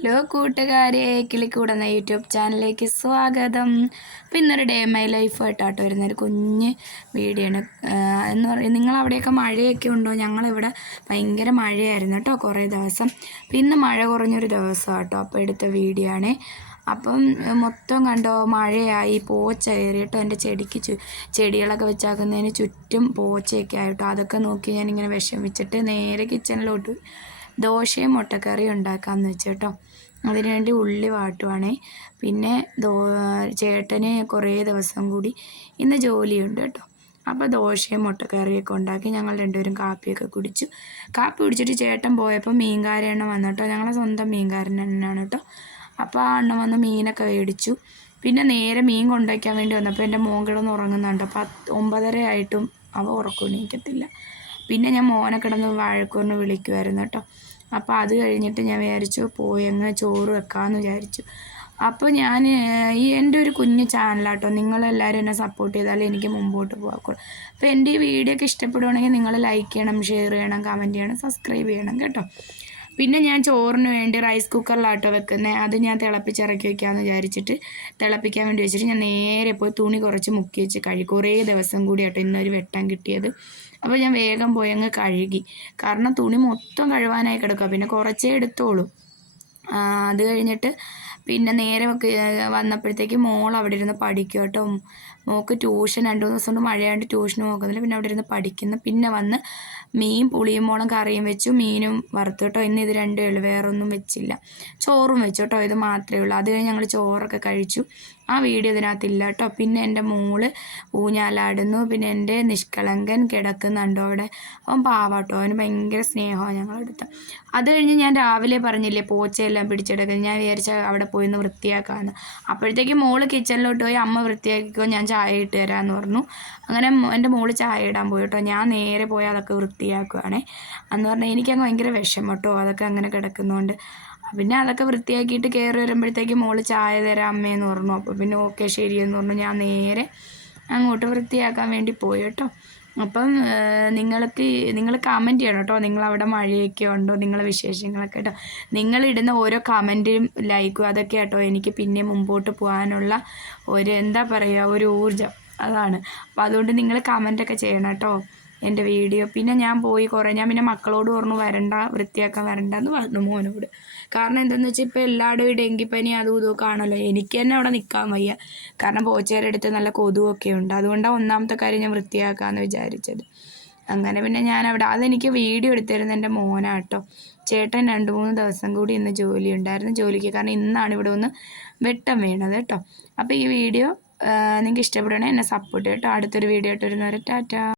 Hello കൂട്ടുകാരെ, കിളിക്കൂടുന്ന YouTube ചാനലിലേക്ക് സ്വാഗതം. അപ്പോൾ ഇന്നൊരു ഡേ മൈ ലൈഫ് ആയിട്ടാട്ടോ വരുന്നൊരു കുഞ്ഞ് വീഡിയോ ആണ്. എന്ന് പറയുന്നത് നിങ്ങളവിടെയൊക്കെ മഴയൊക്കെ ഉണ്ടോ? ഞങ്ങളിവിടെ ഭയങ്കര മഴയായിരുന്നു കേട്ടോ കുറേ ദിവസം. അപ്പോൾ ഇന്ന് മഴ കുറഞ്ഞൊരു ദിവസം കേട്ടോ. അപ്പോൾ എടുത്ത വീഡിയോ ആണ്. അപ്പം മൊത്തം കണ്ടോ മഴയായി, പോച്ച കയറി കേട്ടോ. എൻ്റെ ചെടികളൊക്കെ വെച്ചാക്കുന്നതിന് ചുറ്റും പോച്ചയൊക്കെ ആയിട്ടോ. അതൊക്കെ നോക്കി ഞാനിങ്ങനെ വിഷമിച്ചിട്ട് നേരെ കിച്ചണിലോട്ട് ദോശയും മുട്ടക്കറിയും ഉണ്ടാക്കാമെന്ന് വെച്ചേട്ടോ. അതിനുവേണ്ടി ഉള്ളി വാട്ടുവാണേ. പിന്നെ ചേട്ടന് കുറേ ദിവസം കൂടി ഇന്ന് ജോലിയുണ്ട് കേട്ടോ. അപ്പോൾ ദോശയും മുട്ടക്കറിയൊക്കെ ഉണ്ടാക്കി ഞങ്ങൾ രണ്ടുപേരും കാപ്പിയൊക്കെ കുടിച്ചു. കാപ്പി കുടിച്ചിട്ട് ചേട്ടൻ പോയപ്പോൾ മീൻകാരൻ വന്നു കേട്ടോ. ഞങ്ങളെ സ്വന്തം മീൻകാരൻ തന്നെയാണ് കേട്ടോ. അപ്പോൾ ആ അണ്ണൻ വന്ന് മീനൊക്കെ മേടിച്ചു. പിന്നെ നേരെ മീൻ കൊണ്ടുവയ്ക്കാൻ വേണ്ടി വന്നപ്പോൾ എൻ്റെ മോൻ കിടന്ന് ഉറങ്ങുന്നുണ്ട്. 9:30 ആയിട്ടും അവ ഉറക്കമെണീക്കത്തില്ല. പിന്നെ ഞാൻ മോനെ കിടന്ന് വഴക്കുറിന് വിളിക്കുമായിരുന്നു കേട്ടോ. അപ്പോൾ അത് കഴിഞ്ഞിട്ട് ഞാൻ വിചാരിച്ചു പോയി അങ്ങ് ചോറ് വെക്കാമെന്ന് വിചാരിച്ചു. അപ്പോൾ ഞാൻ എൻ്റെ ഒരു കുഞ്ഞു ചാനലാട്ടോ, നിങ്ങളെല്ലാവരും എന്നെ സപ്പോർട്ട് ചെയ്താലേ എനിക്ക് മുമ്പോട്ട് പോകാക്കുള്ളൂ. അപ്പോൾ എൻ്റെ ഈ വീഡിയോ ഒക്കെ ഇഷ്ടപ്പെടുവാണെങ്കിൽ നിങ്ങൾ ലൈക്ക് ചെയ്യണം, ഷെയർ ചെയ്യണം, കമൻറ്റ് ചെയ്യണം, സബ്സ്ക്രൈബ് ചെയ്യണം കേട്ടോ. പിന്നെ ഞാൻ ചോറിന് വേണ്ടി റൈസ് കുക്കറിലാട്ടോ വെക്കുന്നത്. അത് ഞാൻ തിളപ്പിച്ചിറക്കി വയ്ക്കാമെന്ന് വിചാരിച്ചിട്ട് തിളപ്പിക്കാൻ വേണ്ടി വെച്ചിട്ട് ഞാൻ നേരെ പോയി തുണി കുറച്ച് മുക്കി വെച്ച് കുറേ ദിവസം കൂടി ആട്ടോ ഇന്നൊരു വെട്ടം കിട്ടിയത്. അപ്പോൾ ഞാൻ വേഗം പോയി അങ്ങ് കഴുകി. കാരണം തുണി മൊത്തം കഴുകാനായി കിടക്കുക, പിന്നെ കുറച്ചേ എടുത്തോളൂ. അത് കഴിഞ്ഞിട്ട് പിന്നെ നേരെ വന്നപ്പോഴത്തേക്ക് മോൾ അവിടെ ഇരുന്ന് പഠിക്കും കേട്ടോ. മോൾക്ക് ട്യൂഷൻ 2-3 ദിവസം കൊണ്ട് മഴയായിട്ട് ട്യൂഷന് നോക്കുന്നില്ല. പിന്നെ അവിടെ ഇരുന്ന് പഠിക്കുന്നു. പിന്നെ വന്ന് മീൻ പുളിയുമ്പോളം കറിയും വെച്ചു, മീനും വറുത്തു കേട്ടോ. ഇന്ന് ഇത് രണ്ടേ ഉള്ളൂ, വേറൊന്നും വെച്ചില്ല. ചോറും വെച്ചു കേട്ടോ, ഇത് മാത്രമേ ഉള്ളൂ. അത് കഴിഞ്ഞ് ഞങ്ങൾ ചോറൊക്കെ കഴിച്ചു. ആ വീഡിയോ ഇതിനകത്തില്ല കേട്ടോ. പിന്നെ എൻ്റെ മോള് ഊഞ്ഞാലാടുന്നു. പിന്നെ എൻ്റെ നിഷ്കളങ്കൻ കിടക്കുന്നുണ്ടോ അവിടെ. അവൻ പാവാട്ടോ, അവന് ഭയങ്കര സ്നേഹമാണ് ഞങ്ങളെടുത്ത്. അത് കഴിഞ്ഞ് ഞാൻ രാവിലെ പറഞ്ഞില്ലേ പോച്ചയെല്ലാം പിടിച്ചെടുക്കുന്നത്, ഞാൻ വിചാരിച്ച അവിടെ പോയി ഒന്ന് വൃത്തിയാക്കാമെന്ന്. അപ്പോഴത്തേക്ക് മോള് കിച്ചണിലോട്ട് പോയി അമ്മ വൃത്തിയാക്കിക്കോ, ഞാൻ ചായ ഇട്ട് തരാമെന്ന് പറഞ്ഞു. അങ്ങനെ എൻ്റെ മോള് ചായ ഇടാൻ പോയി കേട്ടോ. ഞാൻ നേരെ പോയി അതൊക്കെ വൃത്തിയാക്കുകയാണേ. എന്ന് പറഞ്ഞാൽ എനിക്കങ്ങ് ഭയങ്കര വിഷമം കേട്ടോ അതൊക്കെ അങ്ങനെ കിടക്കുന്നതുകൊണ്ട്. പിന്നെ അതൊക്കെ വൃത്തിയാക്കിയിട്ട് കയറി വരുമ്പോഴത്തേക്ക് മോള് ചായ തരാം അമ്മയെന്ന് പറഞ്ഞു. അപ്പോൾ പിന്നെ ഓക്കെ ശരിയെന്ന് പറഞ്ഞു. ഞാൻ നേരെ അങ്ങോട്ട് വൃത്തിയാക്കാൻ വേണ്ടി പോയി കേട്ടോ. അപ്പം നിങ്ങൾ കമൻറ്റ് ചെയ്യണം കേട്ടോ, നിങ്ങളവിടെ മഴയൊക്കെ ഉണ്ടോ, നിങ്ങളെ വിശേഷങ്ങളൊക്കെ കേട്ടോ. നിങ്ങളിടുന്ന ഓരോ കമൻറ്റും ലൈക്കും അതൊക്കെ കേട്ടോ എനിക്ക് പിന്നെ മുമ്പോട്ട് പോകാനുള്ള ഒരു എന്താ പറയുക ഒരു ഊർജ്ജം അതാണ്. അപ്പോൾ അതുകൊണ്ട് നിങ്ങൾ കമൻറ്റൊക്കെ ചെയ്യണം കേട്ടോ എൻ്റെ വീഡിയോ. പിന്നെ ഞാൻ പിന്നെ മക്കളോട് പറഞ്ഞു വൃത്തിയാക്കാൻ വരണ്ടെന്ന് പറഞ്ഞു മോനോട്. കാരണം എന്താണെന്ന് വെച്ചാൽ ഇപ്പോൾ എല്ലായിടും ഡെങ്കിപ്പനി അതും ഇതുമൊക്കെ ആണല്ലോ. എനിക്ക് തന്നെ അവിടെ നിൽക്കാൻ വയ്യ, കാരണം പോച്ചേരെടുത്ത് നല്ല കൊതുവൊക്കെ ഉണ്ട്. അതുകൊണ്ടാണ് ഒന്നാമത്തെ കാര്യം ഞാൻ വൃത്തിയാക്കാമെന്ന് വിചാരിച്ചത്. അങ്ങനെ പിന്നെ ഞാനവിടെ അതെനിക്ക് വീഡിയോ എടുത്തിരുന്ന എൻ്റെ മോനാട്ടോ. ചേട്ടൻ 2-3 ദിവസം കൂടി ഇന്ന് ജോലി ഉണ്ടായിരുന്നു ജോലിക്ക്, കാരണം ഇന്നാണ് ഇവിടെ ഒന്ന് വെട്ടം വീണത് കേട്ടോ. അപ്പോൾ ഈ വീഡിയോ നിങ്ങൾക്ക് ഇഷ്ടപ്പെടുകയാണെങ്കിൽ എന്നെ സപ്പോർട്ട് കേട്ടോ. അടുത്തൊരു വീഡിയോ ആയിട്ട് വരുന്നവരെ ടാറ്റാ.